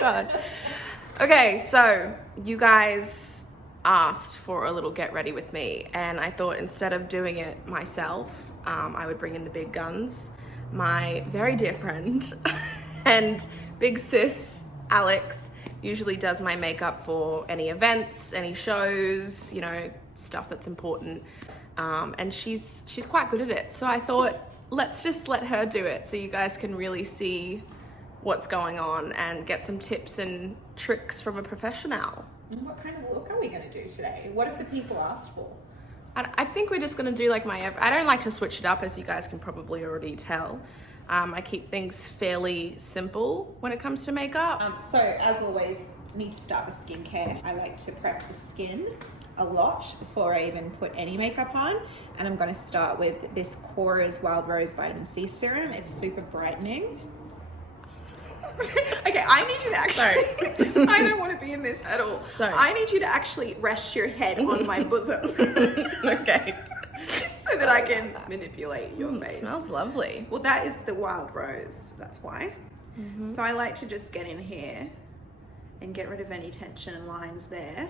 God. Okay, so you guys asked for a little get ready with me, and I thought instead of doing it myself, I would bring in the big guns. My very dear friend and big sis, Alex, usually does my makeup for any events, any shows, you know, stuff that's important. And she's quite good at it. So I thought, let's just let her do it so you guys can really see what's going on and get some tips and tricks from a professional. What kind of look are we going to do today? What have the people asked for? I think we're just going to do like I don't like to switch it up, as you guys can probably already tell. I keep things fairly simple when it comes to makeup. So as always, need to start with skincare. I like to prep the skin a lot before I even put any makeup on. And I'm going to start with this Cora's Wild Rose Vitamin C Serum. It's super brightening. Okay, I need you to actually, I don't want to be in this at all. Sorry. I need you to actually rest your head on my bosom. Okay. So that I can manipulate your face. It smells lovely. Well, that is the wild rose, that's why. So I like to just get in here and get rid of any tension and lines there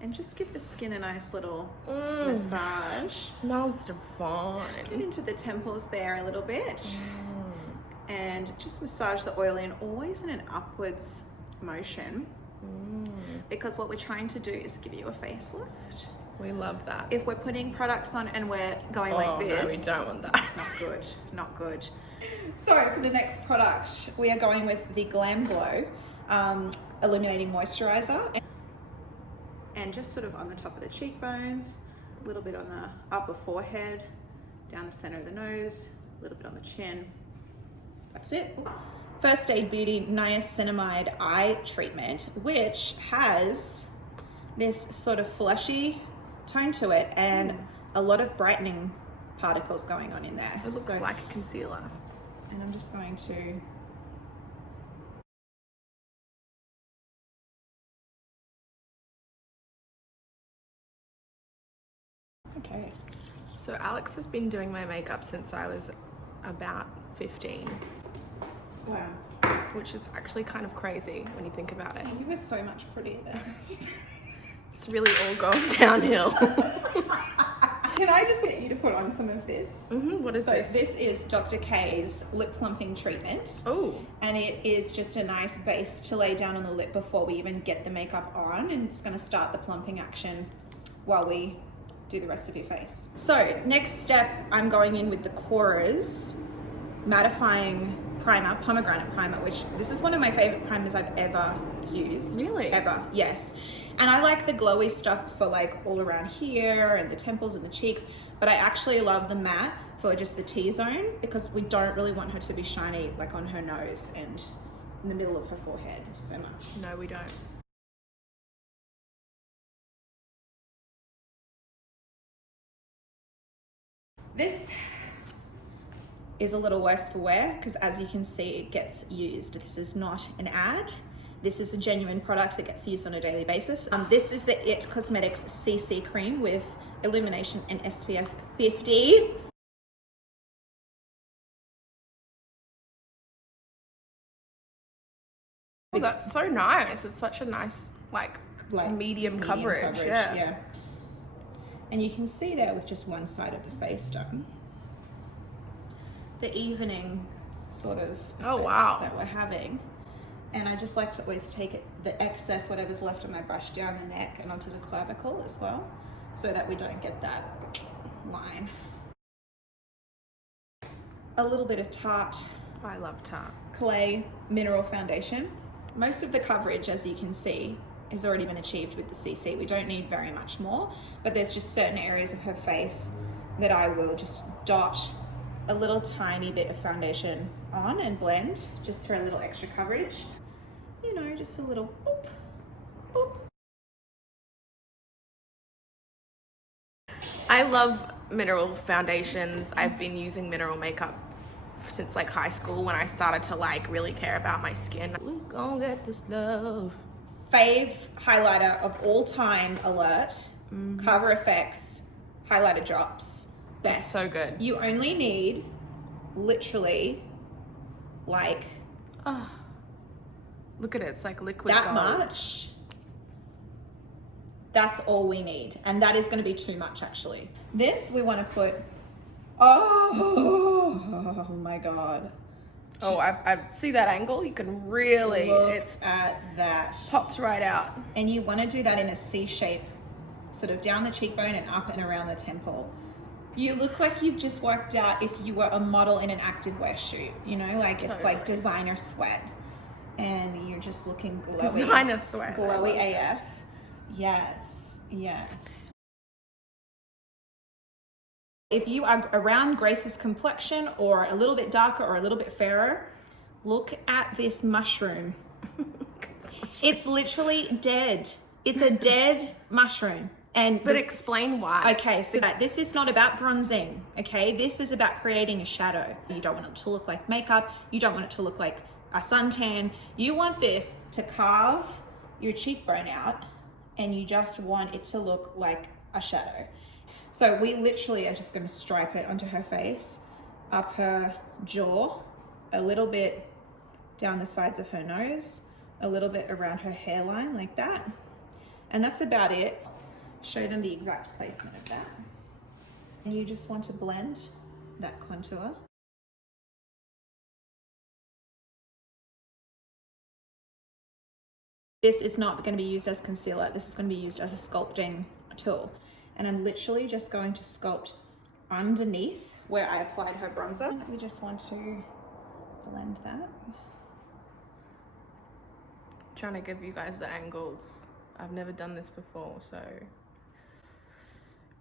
and just give the skin a nice little massage. Smells divine. Get into the temples there a little bit. And just massage the oil in, always in an upwards motion, because what we're trying to do is give you a facelift. We love that. If we're putting products on and we're going like this, no, we don't want that. not good, not good. So for the next product, we are going with the Glam Glow Illuminating Moisturizer, and just sort of on the top of the cheekbones, a little bit on the upper forehead, down the center of the nose, a little bit on the chin. That's it. First Aid Beauty Niacinamide Eye Treatment, which has this sort of flushy tone to it and a lot of brightening particles going on in there. It looks like a concealer. And I'm just going to okay. So Alex has been doing my makeup since I was about 15. Wow. Which is actually kind of crazy when you think about it. You were so much prettier then. It's really all gone downhill. Can I just get you to put on some of this? What is this? So this is Dr. K's lip plumping treatment. Oh. And it is just a nice base to lay down on the lip before we even get the makeup on, and it's going to start the plumping action while we do the rest of your face. So next step, I'm going in with the Cora's mattifying primer, pomegranate primer, which this is one of my favorite primers I've ever used. Really? Ever, yes. And I like the glowy stuff for like all around here and the temples and the cheeks, but I actually love the matte for just the T-zone, because we don't really want her to be shiny like on her nose and in the middle of her forehead so much. No, we don't. This is a little worse for wear, because as you can see, it gets used. This is not an ad. This is a genuine product that gets used on a daily basis. This is the IT Cosmetics CC cream with illumination and SPF 50. Oh, that's so nice. It's such a nice, like medium coverage. Yeah. And you can see there with just one side of the face done, the evening sort of effect that we're having. And I just like to always take it, the excess, whatever's left of my brush, down the neck and onto the clavicle as well, so that we don't get that line. A little bit of Tarte. I love Tarte. Clay Mineral Foundation. Most of the coverage, as you can see, has already been achieved with the CC. We don't need very much more, but there's just certain areas of her face that I will just dot a little tiny bit of foundation on and blend, just for a little extra coverage. You know, just a little boop, boop. I love mineral foundations. I've been using mineral makeup since like high school, when I started to like really care about my skin. We gon' get this love. Fave highlighter of all time alert, Cover FX highlighter drops. Best. It's so good. You only need Look at it, it's like liquid That gold. much. That's all we need. And that is going to be too much, actually. This we want to put, oh my God. Oh, I see that angle. You can really, Look at that. Pops right out. And you want to do that in a C shape, sort of down the cheekbone and up and around the temple. You look like you've just worked out if you were a model in an activewear shoot, you know, like it's like designer sweat. And you're just looking glowy. Designer sweat. Glowy AF. Yes, yes. If you are around Grace's complexion or a little bit darker or a little bit fairer, look at this mushroom. It's literally dead. It's a dead mushroom. But explain why. Okay, so this is not about bronzing, okay? This is about creating a shadow. You don't want it to look like makeup. You don't want it to look like a suntan. You want this to carve your cheekbone out, and you just want it to look like a shadow. So we literally are just going to stripe it onto her face, up her jaw, a little bit down the sides of her nose, a little bit around her hairline like that. And that's about it. Show them the exact placement of that. And you just want to blend that contour. This is not going to be used as concealer. This is going to be used as a sculpting tool. And I'm literally just going to sculpt underneath where I applied her bronzer. We just want to blend that. Trying to give you guys the angles. I've never done this before, so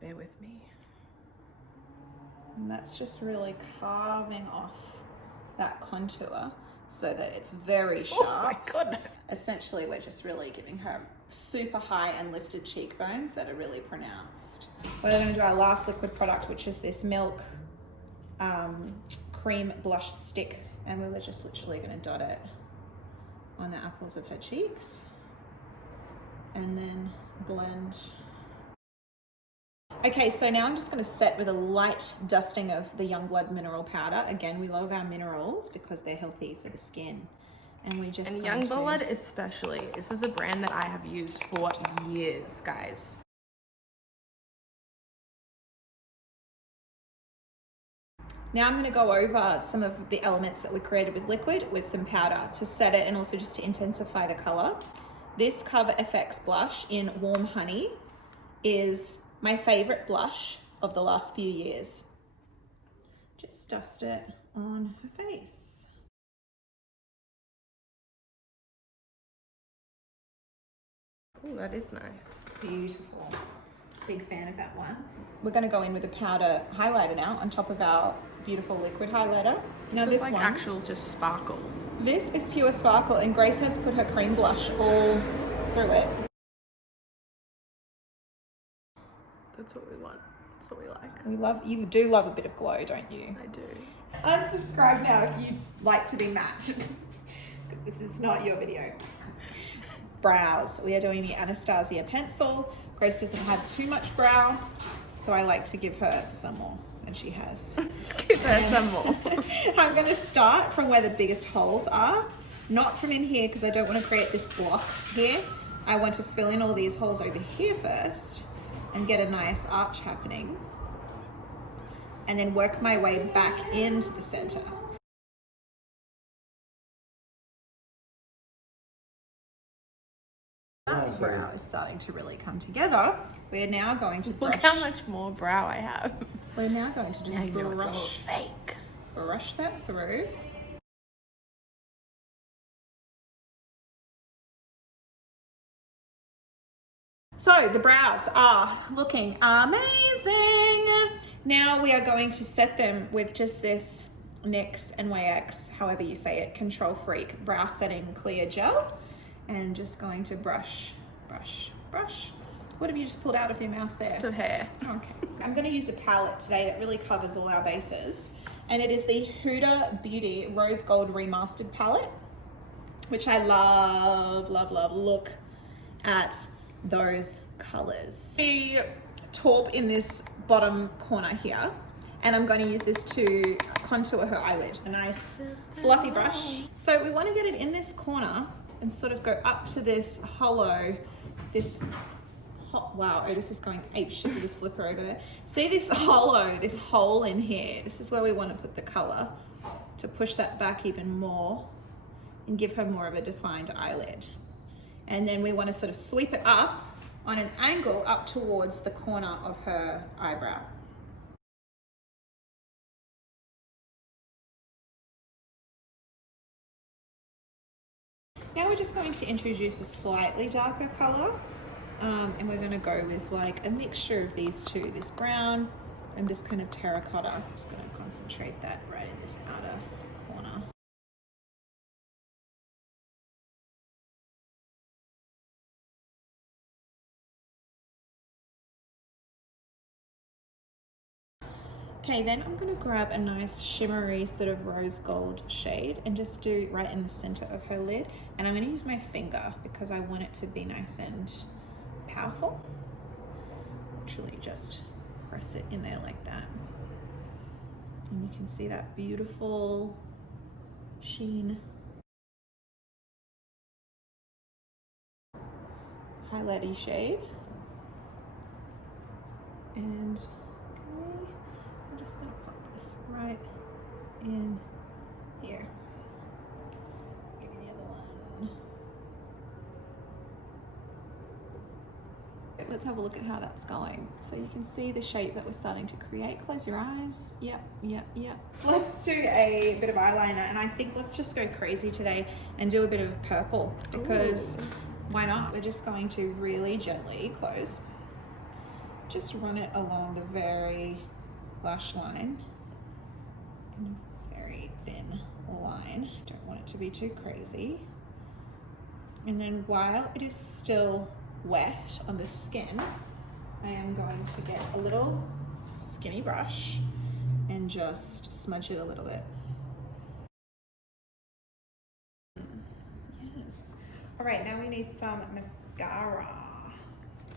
bear with me. And that's just really carving off that contour so that it's very sharp. Oh my goodness. Essentially, we're just really giving her super high and lifted cheekbones that are really pronounced. We're going to do our last liquid product, which is this Milk cream blush stick. And we were just literally going to dot it on the apples of her cheeks. And then blend. Okay, so now I'm just going to set with a light dusting of the Youngblood mineral powder. Again, we love our minerals because they're healthy for the skin. And we just Youngblood especially. This is a brand that I have used for years, guys. Now I'm going to go over some of the elements that we created with liquid with some powder to set it and also just to intensify the color. This Cover FX blush in Warm Honey is my favorite blush of the last few years. Just dust it on her face. Oh, that is nice. Beautiful. Big fan of that one. We're going to go in with a powder highlighter now on top of our beautiful liquid highlighter. Now this is like one, actual just sparkle. This is pure sparkle, and Grace has put her cream blush all through it. That's what we want. That's what we like. We love, you do love a bit of glow, don't you? I do. Unsubscribe now if you'd like to be matched. Because this is not your video. Brows. We are doing the Anastasia pencil. Grace doesn't have too much brow, so I like to give her some more than she has. Let's give her some more. I'm going to start from where the biggest holes are, not from in here because I don't want to create this block here. I want to fill in all these holes over here first and get a nice arch happening, and then work my way back into the center. That brow is starting to really come together. We're now going to brush. Look how much more brow I have. We're now going to just Now you know it's all fake. Brush that through. So the brows are looking amazing. Now we are going to set them with just this NYX NYX, however you say it, Control Freak Brow Setting Clear Gel. And just going to brush, brush, brush. What have you just pulled out of your mouth there? Just a hair. Okay. I'm going to use a palette today that really covers all our bases. And it is the Huda Beauty Rose Gold Remastered palette, which I love, love, love. Look at those colors. The taupe in this bottom corner here. And I'm going to use this to contour her eyelid. A nice fluffy brush. So we want to get it in this corner and sort of go up to this hollow, wow, Otis is going apeshit with the slipper over there. See this hollow, this hole in here? This is where we want to put the color to push that back even more and give her more of a defined eyelid. And then we want to sort of sweep it up on an angle up towards the corner of her eyebrow. Now we're just going to introduce a slightly darker color, and we're going to go with like a mixture of these two, this brown and this kind of terracotta. I'm just going to concentrate that right in this outer corner. Okay, then I'm going to grab a nice shimmery sort of rose gold shade and just do right in the center of her lid. And I'm going to use my finger because I want it to be nice and powerful. Literally just press it in there like that. And you can see that beautiful sheen. Highlighty shade. And I'm just going to pop this right in here. Give me the other one. Let's have a look at how that's going. So you can see the shape that we're starting to create. Close your eyes. Yep, yep, yep. So let's do a bit of eyeliner, and I think let's just go crazy today and do a bit of purple because why not? We're just going to really gently close. Just run it along the very lash line in a very thin line. Don't want it to be too crazy. And then while it is still wet on the skin, I am going to get a little skinny brush and just smudge it a little bit. Yes. All right, now we need some mascara.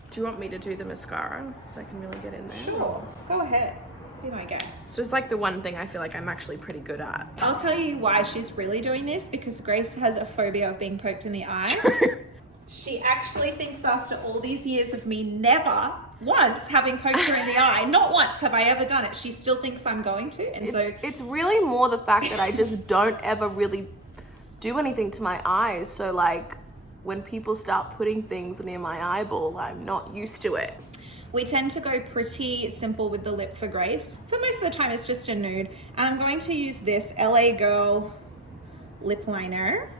Do you want me to do the mascara so I can really get in there? Sure, go ahead. Be my guest. It's just like the one thing I feel like I'm actually pretty good at. I'll tell you why she's really doing this, because Grace has a phobia of being poked in the eye. She actually thinks after all these years of me never once having poked her in the eye, not once have I ever done it, she still thinks I'm going to. And it's really more the fact that I just don't ever really do anything to my eyes. So like when people start putting things near my eyeball, I'm not used to it. We tend to go pretty simple with the lip for Grace. For most of the time, it's just a nude. And I'm going to use this LA Girl lip liner.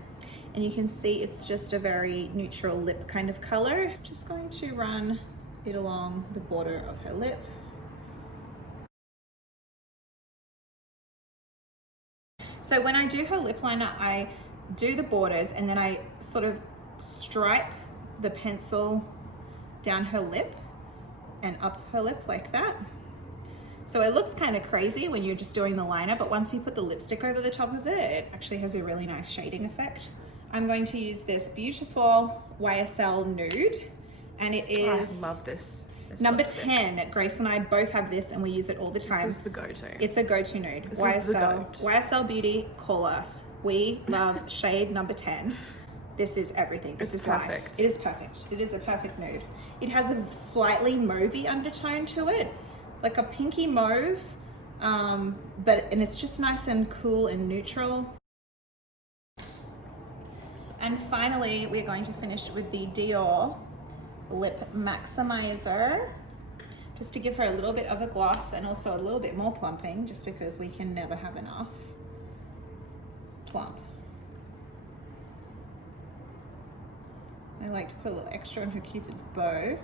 And you can see it's just a very neutral lip kind of color. Just going to run it along the border of her lip. So when I do her lip liner, I do the borders and then I sort of stripe the pencil down her lip and up her lip like that. So it looks kind of crazy when you're just doing the liner, but once you put the lipstick over the top of it, it actually has a really nice shading effect. I'm going to use this beautiful YSL nude, and it is I love this number lipstick. 10. Grace and I both have this and we use it all the time. This is the go-to. It's a go-to nude. This YSL, is the goat. YSL Beauty, call us. We love shade number 10. This is everything. This is perfect. life. It is perfect. It is a perfect nude. It has a slightly mauvey undertone to it, like a pinky mauve, and it's just nice and cool and neutral. And finally, we're going to finish with the Dior Lip Maximizer, just to give her a little bit of a gloss and also a little bit more plumping, just because we can never have enough plump. I like to put a little extra on her Cupid's bow.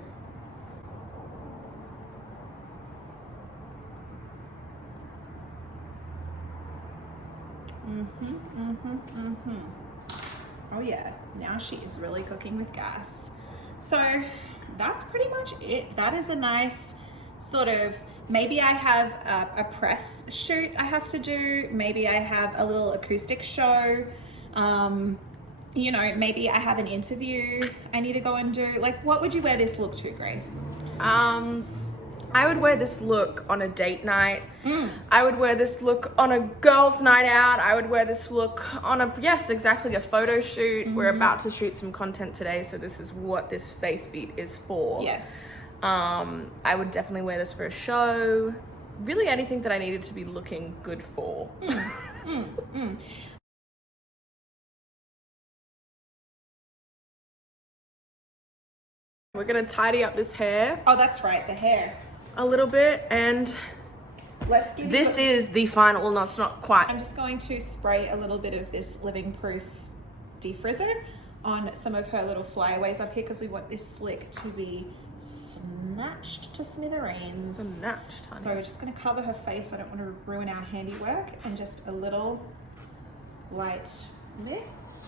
Oh yeah, now she is really cooking with gas. So that's pretty much it. That is a nice sort of, maybe I have a press shoot I have to do. Maybe I have a little acoustic show. You know, maybe I have an interview I need to go and do. Like, what would you wear this look to, Grace? I would wear this look on a date night. I would wear this look on a girls' night out. I would wear this look on a, yes, exactly, a photo shoot. We're about to shoot some content today, so this is what this face beat is for. Yes. I would definitely wear this for a show. Really anything that I needed to be looking good for. We're gonna tidy up this hair. Oh, that's right, the hair. A little bit, and Let's give this is the final, well, no, it's not quite. I'm just going to spray a little bit of this Living Proof defrizzer on some of her little flyaways up here because we want this slick to be snatched to smithereens. Snatched, honey. So we're just going to cover her face. I don't want to ruin our handiwork, and just a little light mist.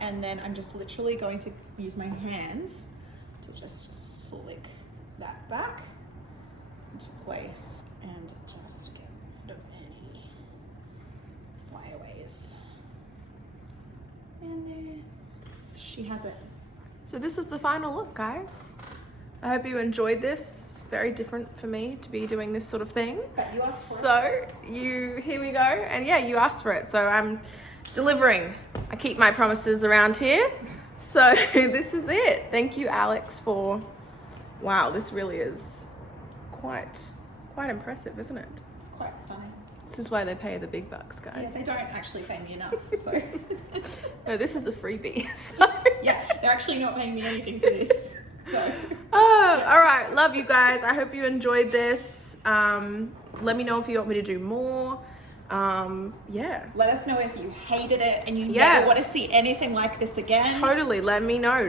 And then I'm just literally going to use my hands to just slick that back into place and just get rid of any flyaways. And then she has it. So this is the final look, guys. I hope you enjoyed this. It's very different for me to be doing this sort of thing. But you asked for So here we go. And yeah, you asked for it. So I'm delivering. I keep my promises around here. So this is it. Thank you, Alex, for, wow, this really is quite impressive, isn't it? It's quite stunning. This is why they pay the big bucks, guys. Yeah, they don't actually pay me enough, so. No, this is a freebie. So. Yeah, they're actually not paying me anything for this, so. Oh, all right. Love you guys. I hope you enjoyed this. Let me know if you want me to do more. Yeah. Let us know if you hated it and you Yeah. never want to see anything like this again. Totally. Let me know.